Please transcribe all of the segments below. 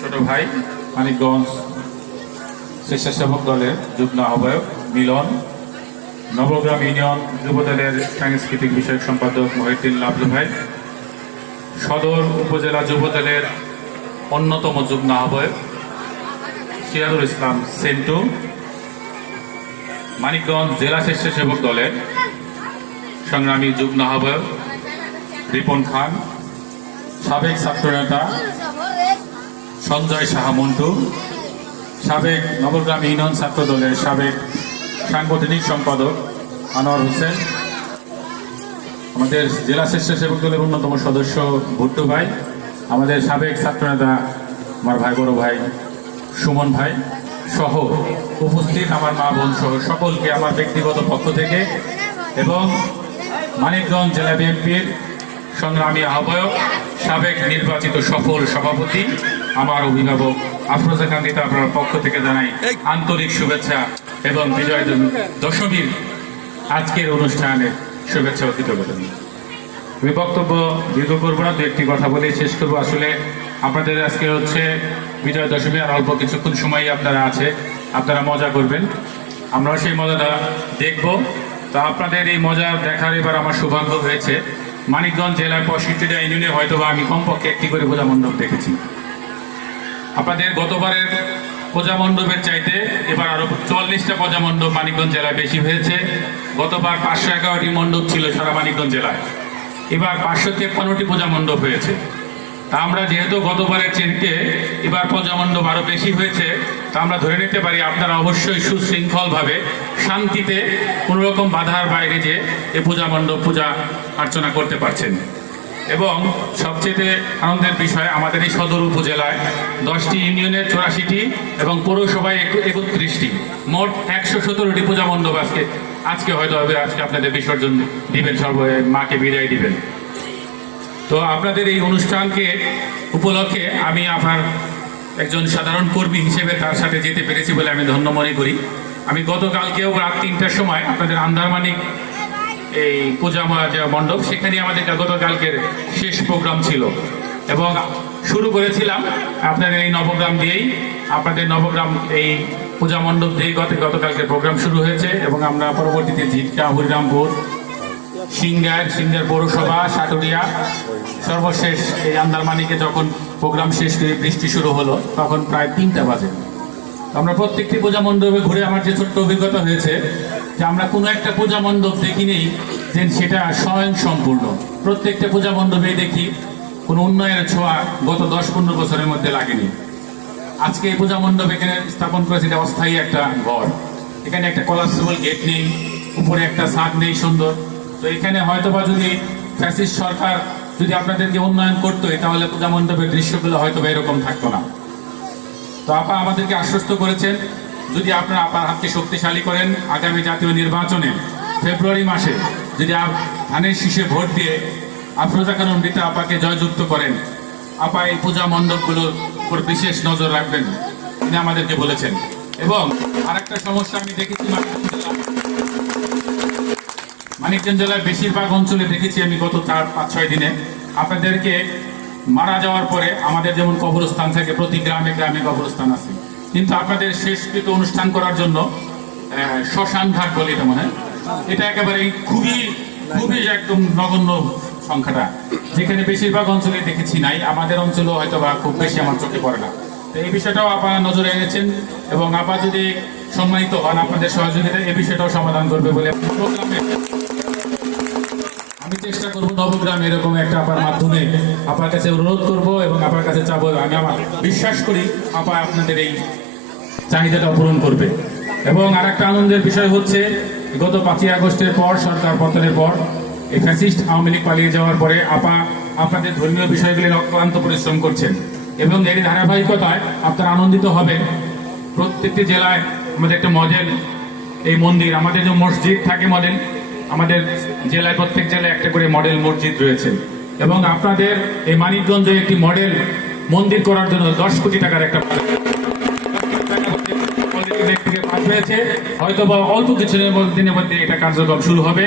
ছোট ভাই মানিকগঞ্জ স্বেচ্ছাসেবক দলের যুগ্ম আহ্বায়ক মিলন, নবগ্রাম ইউনিয়ন যুবদলের সাংস্কৃতিক বিষয়ক সম্পাদক মহিউদ্দিন লাভলু ভাই, সদর উপজেলা যুবদলের অন্যতম যুগ্ম আহ্বায়ক সিরাজুল ইসলাম সেন্টু, মানিকগঞ্জ জেলা স্বেচ্ছাসেবক দলের সংগ্রামী যুগ্ম আহ্বায়ক রিপন খান, সাবেক ছাত্রনেতা সঞ্জয় সাহা মন্টু, সাবেক নবগ্রাম ইউনিয়ন ছাত্র দলের সাবেক সাংগঠনিক সম্পাদক আনোয়ার হোসেন, আমাদের জেলা স্বেচ্ছাসেবক দলের অন্যতম সদস্য ভুট্টু ভাই, আমাদের সাবেক ছাত্রনেতা আমার ভাই বড় ভাই সুমন ভাই সহ উপস্থিত আমার মা বোন সহ সকলকে আমার ব্যক্তিগত পক্ষ থেকে এবং মানিকগঞ্জ জেলা বিএনপির সংগ্রামী আহ্বায়ক সাবেক নির্বাচিত সফল সভাপতি আমার অভিভাবক আফরোজা কান্তি আপনার পক্ষ থেকে জানাই আন্তরিক শুভেচ্ছা এবং বিজয় দশমীর আজকের অনুষ্ঠানে শুভেচ্ছা ও কৃতজ্ঞতা। আমি বক্তব্য দীর্ঘ করবো না, দু একটি কথা বলে শেষ করবো। আসলে আপনাদের আজকে হচ্ছে বিজয় দশমী, আর অল্প কিছুক্ষণ সময় আপনারা আছে, আপনারা মজা করবেন, আমরাও সেই মজাটা দেখব। তো আপনাদের এই মজা দেখার এবার আমার সৌভাগ্য হয়েছে। মানিকগঞ্জ জেলার 65টা ইউনিয়নে হয়তো বা আমি কমপক্ষে একটি করে পূজা মণ্ডপ দেখেছি। আপনাদের গতবারের পূজা মণ্ডপের চাইতে এবার আরো 44টা পূজা মণ্ডপ মানিকগঞ্জ জেলায় বেশি হয়েছে। গতবার 511টি মণ্ডপ ছিল সারা মানিকগঞ্জ জেলায়, এবার 553টি পূজা মণ্ডপ হয়েছে। তা আমরা যেহেতু গতবারের চেয়ে এবার পূজা মণ্ডপ আরো বেশি হয়েছে, তা আমরা ধরে নিতে পারি আপনারা অবশ্যই সুশৃঙ্খলভাবে শান্তিতে কোনো রকম বাধার বাইরে যে এই পূজা মণ্ডপ পূজা অর্চনা করতে পারছেন। এবং সবচেয়ে আনন্দের বিষয়, আমাদের এই সদর উপজেলায় 10টি ইউনিয়নের 84টি এবং পৌরসভায় 31টি, মোট 117টি পূজা মণ্ডপ আজকে হয়তো হবে, আজকে আপনাদের বিসর্জন দিবেন, মাকে বিদায় দিবেন। তো আপনাদের এই অনুষ্ঠানকে উপলক্ষে আমি আপনার একজন সাধারণ কর্মী হিসেবে তার সাথে যেতে পেরেছি বলে আমি ধন্য মনে করি। আমি গতকালকেও রাত 3টার সময় আপনাদের আন্দারমানিক এই পূজা মণ্ডপ, সেখানে আমাদের গতকালকের শেষ প্রোগ্রাম ছিল এবং শুরু করেছিলাম আপনাদের এই নবগ্রাম দিয়েই। আপনাদের নবগ্রাম এই পূজা মণ্ডপ দিয়েই গতকালকের প্রোগ্রাম শুরু হয়েছে এবং আমরা পরবর্তীতে ঝিটকা, হরিরামপুর, সিংগার পৌরসভা, সাটুরিয়া, সর্বশেষ এই আন্দারমানিকে যখন প্রোগ্রাম শেষ করে বৃষ্টি শুরু হলো তখন প্রায় 3টা বাজে। আমরা প্রত্যেকটি পূজা মণ্ডপে ঘুরে আমার যে ছোট্ট অভিজ্ঞতা হয়েছে যে আমরা কোনো একটা পূজা মণ্ডপ দেখিনি যে সেটা স্বয়ং সম্পূর্ণ। প্রত্যেকটা পূজা মণ্ডপেই দেখি কোনো উন্নয়নের ছোঁয়া গত 10-15 বছরের মধ্যে লাগেনি। আজকে এই পূজা মণ্ডপ এখানে স্থাপন করেছে, এটা অস্থায়ী একটা ঘর, এখানে একটা কলারসেবল গেট নেই, উপরে একটা ছাদ নেই সুন্দর। তো এখানে হয়তোবা যদি ফ্যাসিস্ট সরকার যদি আপনাদেরকে উন্নয়ন করতো তাহলে পূজা মণ্ডপের দৃশ্যগুলো হয়তো এরকম থাকতো না। তো আপা আমাদেরকে আশ্বস্ত করেছেন যদি আপনারা আপার হাতকে শক্তিশালী করেন, আগামী জাতীয় নির্বাচনে ফেব্রুয়ারি মাসে যদি ধানের শীষে ভোট দিয়ে আফরোজা খানম রিতা আপাকে জয়যুক্ত করেন, আপা এই পূজা মণ্ডপগুলোর উপর বিশেষ নজর রাখবেন, তিনি আমাদেরকে বলেছেন। এবং আরেকটা সমস্যা আমি দেখেছি মানিকগঞ্জ জেলার বেশিরভাগ অঞ্চলে দেখেছি আমি গত 4-5-6 দিনে, আপনাদেরকে মারা যাওয়ার পরে আমাদের যেমন কবরস্থান থাকে, প্রতি গ্রামে গ্রামে কবরস্থান আছে, কিন্তু আপনাদের শেষকৃত অনুষ্ঠান করার জন্য শ্মশান ঘাট বলে এটা মনে হয়, এটা একেবারে খুবই একদম নগণ্য সংখ্যাটা, যেখানে বেশিরভাগ অঞ্চলে দেখেছি নাই, আমাদের অঞ্চলেও হয়তো বা খুব বেশি আমার চোখে পড়ে না। তো এই বিষয়টাও আপনারা নজরে এনেছেন এবং আপা যদি সম্মানিত হন আপনাদের সহযোগিতা এই বিষয়টাও সমাধান করবে বলে আমি চেষ্টা করবো নবগ্রাম এরকম একটা আপার মাধ্যমে আপার কাছে অনুরোধ করব এবং আপার কাছে চাবো। আমি আমার বিশ্বাস করি আপা আপনাদের এই চাহিদাটা পূরণ করবে। এবং আরেকটা আনন্দের বিষয় হচ্ছে গত 5ই আগস্টের পর, সরকার পতনের পর, এই ফ্যাসিস্ট আওয়ামী লীগ পালিয়ে যাওয়ার পরে আপা আপনাদের ধর্মীয় বিষয়গুলি অক্লান্ত পরিশ্রম করছেন এবং এর ধারাবাহিকতায় আপনারা আনন্দিত হবেন। প্রত্যেকটি জেলায় আমাদের একটা মডেল এই মন্দির, আমাদের যে মসজিদ থাকে মডেল, আমাদের জেলায় প্রত্যেক জেলায় একটা করে মডেল মসজিদ রয়েছে এবং আপনাদের এই মানিকগঞ্জে একটি মডেল মন্দির করার জন্য 10 কোটি টাকার একটা হয়েছে, হয়তো বা অল্প কিছু দিনের মধ্যে এটা কার্যক্রম শুরু হবে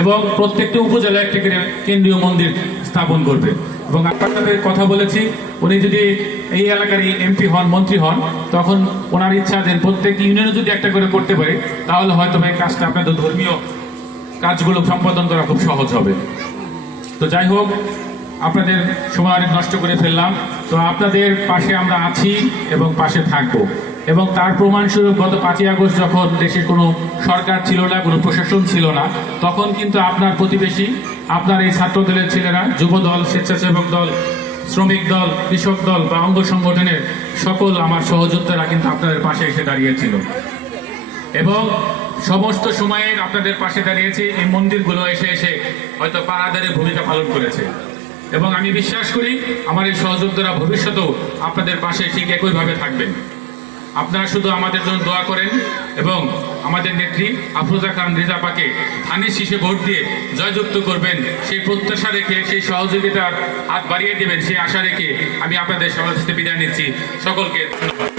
এবং প্রত্যেকটি উপজেলায় একটি করে কেন্দ্রীয় মন্দির স্থাপন করবে। এবং আপনাদের কথা বলেছি, উনি যদি এই এলাকার এমপি হন, মন্ত্রী হন, তখন ওনার ইচ্ছা যে প্রত্যেক ইউনিয়নে যদি একটা করে করতে পারি, তাহলে হয়তো এই কাজটা আপনাদের ধর্মীয় কাজগুলো সম্পাদন করা খুব সহজ হবে। তো যাই হোক, আপনাদের সময় অনেক নষ্ট করে ফেললাম। তো আপনাদের পাশে আমরা আছি এবং পাশে থাকবো। এবং তার প্রমাণস্বরূপ গত 5ই আগস্ট যখন দেশের কোনো সরকার ছিল না, কোনো প্রশাসন ছিল না, তখন কিন্তু আপনার প্রতিবেশী, আপনার এই ছাত্র দলের ছেলেরা, যুব দল, স্বেচ্ছাসেবক দল, শ্রমিক দল, কৃষক দল বা অঙ্গ সংগঠনের সকল আমার সহযোদ্ধারা কিন্তু আপনাদের পাশে এসে দাঁড়িয়েছিল এবং সমস্ত সময়ে আপনাদের পাশে দাঁড়িয়েছে। এই মন্দিরগুলো এসে এসে হয়তো পাহারাদারের ভূমিকা পালন করেছে এবং আমি বিশ্বাস করি আমার এই সহযোদ্ধারা ভবিষ্যতেও আপনাদের পাশে ঠিক একইভাবে থাকবেন। আপনারা শুধু আমাদের জন্য দোয়া করেন এবং আমাদের নেত্রী আফরোজা খান রিজাপাকে ধানের শীষে ভোট দিয়ে জয়যুক্ত করবেন, সেই প্রত্যাশা রেখে, সেই সহযোগিতার হাত বাড়িয়ে দেবেন সেই আশা রেখে আমি আপনাদের সবার সাথে বিদায় নিচ্ছি। সকলকে ধন্যবাদ।